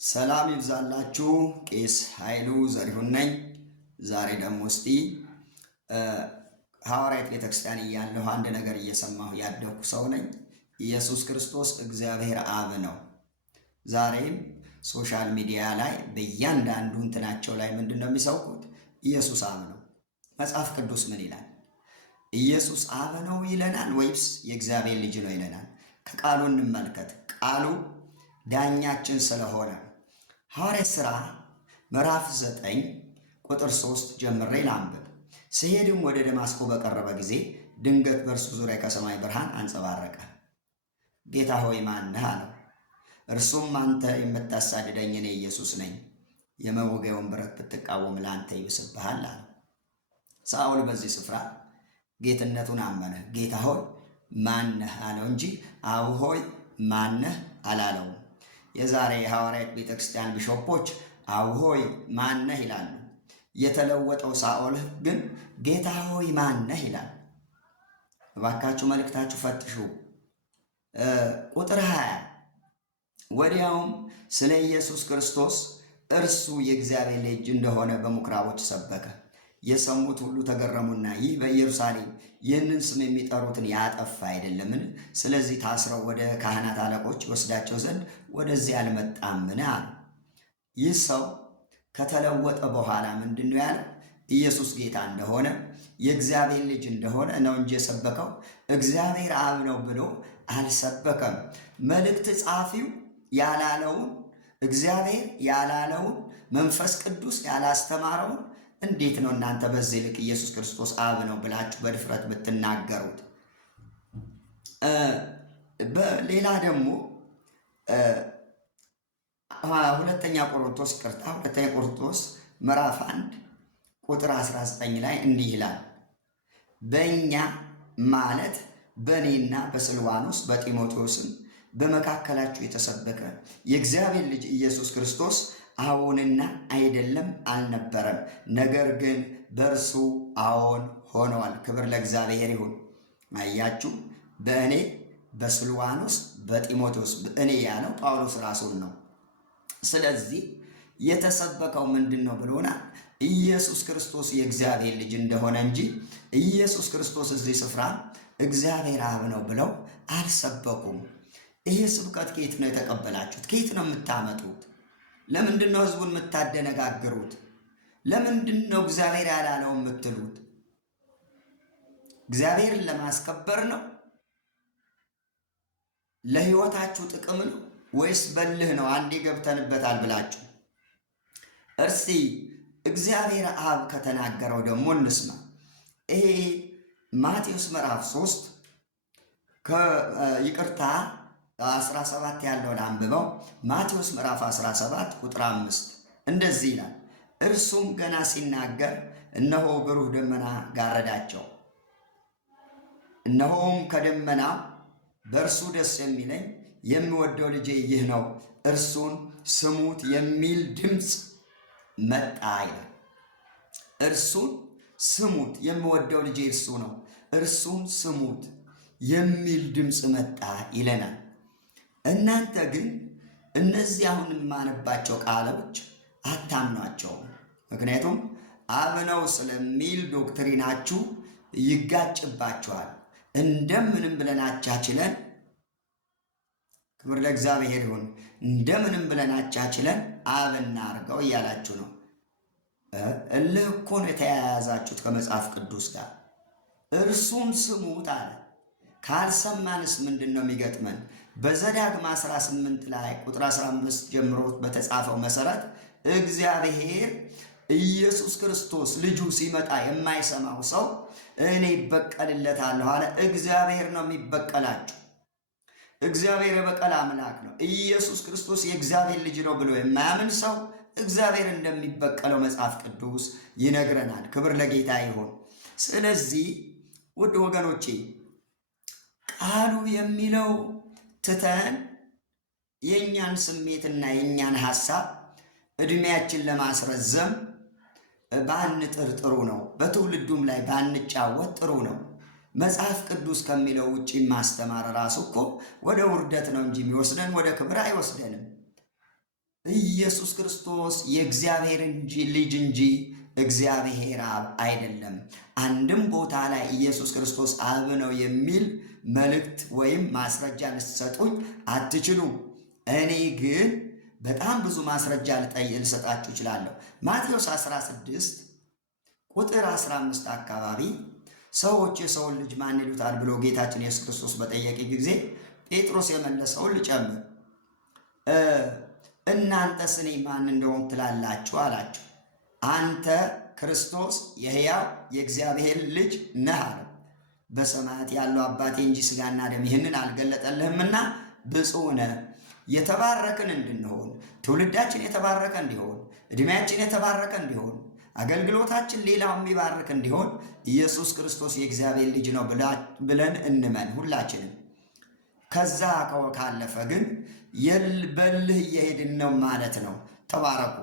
ሰላም ይብዛላችሁ። ቄስ ኃይሉ ዘሪሁን ነኝ። ዛሬ ደግሞ እስቲ ሐዋርያት ቤተክርስቲያን እያለሁ አንድ ነገር እየሰማሁ ያደኩ ሰው ነኝ። ኢየሱስ ክርስቶስ እግዚአብሔር አብ ነው። ዛሬም ሶሻል ሚዲያ ላይ በእያንዳንዱ እንትናቸው ላይ ምንድን ነው የሚሰብኩት? ኢየሱስ አብ ነው። መጽሐፍ ቅዱስ ምን ይላል? ኢየሱስ አብ ነው ይለናል ወይስ የእግዚአብሔር ልጅ ነው ይለናል? ከቃሉ እንመልከት። ቃሉ ዳኛችን ስለሆነ ሐዋርያት ሥራ ምዕራፍ 9 ቁጥር 3 ጀምሬ ላንብብ። ሲሄድም ወደ ደማስቆ በቀረበ ጊዜ ድንገት በእርሱ ዙሪያ ከሰማይ ብርሃን አንጸባረቀ። ጌታ ሆይ ማን ነህ አለው። እርሱም አንተ የምታሳድደኝ እኔ ኢየሱስ ነኝ። የመውጊያውን ብረት ብትቃወም ለአንተ ይብስብሃል አለው። ሳኦል በዚህ ስፍራ ጌትነቱን አመነ። ጌታ ሆይ ማን ነህ አለው እንጂ አብ ሆይ ማን ነህ አላለውም። የዛሬ የሐዋርያት ቤተክርስቲያን ቢሾፖች አብ ሆይ ማን ነህ ይላሉ። የተለወጠው ሳኦል ግን ጌታ ሆይ ማን ነህ ይላል። እባካችሁ መልእክታችሁ ፈትሹ። ቁጥር 20 ወዲያውም ስለ ኢየሱስ ክርስቶስ እርሱ የእግዚአብሔር ልጅ እንደሆነ በምኩራቦች ሰበከ። የሰሙት ሁሉ ተገረሙና ይህ በኢየሩሳሌም ይህንን ስም የሚጠሩትን ያጠፋ አይደለምን? ስለዚህ ታስረው ወደ ካህናት አለቆች ወስዳቸው ዘንድ ወደዚህ አልመጣምን አሉ። ይህ ሰው ከተለወጠ በኋላ ምንድን ነው ያለው? ኢየሱስ ጌታ እንደሆነ የእግዚአብሔር ልጅ እንደሆነ ነው እንጂ የሰበከው እግዚአብሔር አብ ነው ብሎ አልሰበከም። መልእክት ጻፊው ያላለውን፣ እግዚአብሔር ያላለውን፣ መንፈስ ቅዱስ ያላስተማረውን እንዴት ነው እናንተ በዚህ ልክ ኢየሱስ ክርስቶስ አብ ነው ብላችሁ በድፍረት ብትናገሩት? በሌላ ደግሞ ሁለተኛ ቆሮንቶስ ምዕራፍ 1 ቁጥር 19 ላይ እንዲህ ይላል፣ በእኛ ማለት በእኔና በስልዋኖስ በጢሞቴዎስም በመካከላችሁ የተሰበከ የእግዚአብሔር ልጅ ኢየሱስ ክርስቶስ አዎንና አይደለም አልነበረም፣ ነገር ግን በእርሱ አዎን ሆነዋል። ክብር ለእግዚአብሔር ይሁን። አያችሁ፣ በእኔ በስልዋኖስ በጢሞቴዎስ እኔ ያለው ጳውሎስ ራሱን ነው። ስለዚህ የተሰበከው ምንድን ነው ብሎናል? ኢየሱስ ክርስቶስ የእግዚአብሔር ልጅ እንደሆነ እንጂ ኢየሱስ ክርስቶስ እዚህ ስፍራ እግዚአብሔር አብ ነው ብለው አልሰበኩም። ይሄ ስብከት ከየት ነው የተቀበላችሁት? ከየት ነው የምታመጡት? ለምንድን ነው ህዝቡን የምታደነጋግሩት? ለምንድን ነው እግዚአብሔር ያላለው የምትሉት? እግዚአብሔርን ለማስከበር ነው? ለህይወታችሁ ጥቅም ነው ወይስ በልህ ነው? አንዴ ገብተንበታል ብላችሁ። እስቲ እግዚአብሔር አብ ከተናገረው ደግሞ እንስማ። ይሄ ማቴዎስ ምዕራፍ 3 ይቅርታ 17 ያለውን አንብበው። ማቴዎስ ምዕራፍ 17 ቁጥር 5 እንደዚህ ይላል፣ እርሱም ገና ሲናገር እነሆ ብሩህ ደመና ጋረዳቸው። እነሆም ከደመና በእርሱ ደስ የሚለኝ የሚወደው ልጄ ይህ ነው፣ እርሱን ስሙት የሚል ድምፅ መጣ ይላል። እርሱን ስሙት፣ የሚወደው ልጄ እርሱ ነው፣ እርሱን ስሙት የሚል ድምፅ መጣ ይለናል። እናንተ ግን እነዚህ አሁን የማነባቸው ቃሎች አታምኗቸውም። ምክንያቱም አብ ነው ስለሚል ዶክትሪናችሁ ይጋጭባችኋል። እንደምንም ብለን አቻችለን፣ ክብር ለእግዚአብሔር ይሁን፣ እንደምንም ብለን አቻችለን አብ እናርገው እያላችሁ ነው። እልህ እኮ ነው የተያያዛችሁት ከመጽሐፍ ቅዱስ ጋር። እርሱም ስሙት አለ። ካልሰማንስ ምንድን ነው የሚገጥመን? በዘዳግም 18 ላይ ቁጥር 15 ጀምሮ በተጻፈው መሰረት እግዚአብሔር ኢየሱስ ክርስቶስ ልጁ ሲመጣ የማይሰማው ሰው እኔ ይበቀልለታለሁ አለ። እግዚአብሔር ነው የሚበቀላችሁ። እግዚአብሔር የበቀል አምላክ ነው። ኢየሱስ ክርስቶስ የእግዚአብሔር ልጅ ነው ብሎ የማያምን ሰው እግዚአብሔር እንደሚበቀለው መጽሐፍ ቅዱስ ይነግረናል። ክብር ለጌታ ይሁን። ስለዚህ ውድ ወገኖቼ ቃሉ የሚለው ትተን የእኛን ስሜትና የእኛን ሐሳብ ዕድሜያችን ለማስረዘም ባንጥር ጥሩ ነው። በትውልዱም ላይ ባንጫወት ጥሩ ነው። መጽሐፍ ቅዱስ ከሚለው ውጪ ማስተማር ራሱ እኮ ወደ ውርደት ነው እንጂ የሚወስደን ወደ ክብር አይወስደንም። ኢየሱስ ክርስቶስ የእግዚአብሔር ልጅ እንጂ እግዚአብሔር አብ አይደለም። አንድም ቦታ ላይ ኢየሱስ ክርስቶስ አብ ነው የሚል መልእክት ወይም ማስረጃ ልትሰጡኝ አትችሉም። እኔ ግን በጣም ብዙ ማስረጃ ልሰጣችሁ እችላለሁ። ማቴዎስ 16 ቁጥር 15 አካባቢ ሰዎች የሰውን ልጅ ማን ይሉታል ብሎ ጌታችን ኢየሱስ ክርስቶስ በጠየቀ ጊዜ ጴጥሮስ የመለሰውን ልጨምር፣ እናንተስ እኔ ማን እንደሆንኩ ትላላችሁ አላቸው። አንተ ክርስቶስ የሕያው የእግዚአብሔር ልጅ ነህ አለው። በሰማያት ያለው አባቴ እንጂ ሥጋና ደም ይህንን አልገለጠልህምና ብፁዕ ነህ። የተባረክን እንድንሆን፣ ትውልዳችን የተባረከ እንዲሆን፣ ዕድሜያችን የተባረከ እንዲሆን፣ አገልግሎታችን ሌላው የሚባርክ እንዲሆን ኢየሱስ ክርስቶስ የእግዚአብሔር ልጅ ነው ብለን እንመን ሁላችንም። ከዛ ካለፈ ግን በልህ እየሄድን ነው ማለት ነው። ተባረኩ።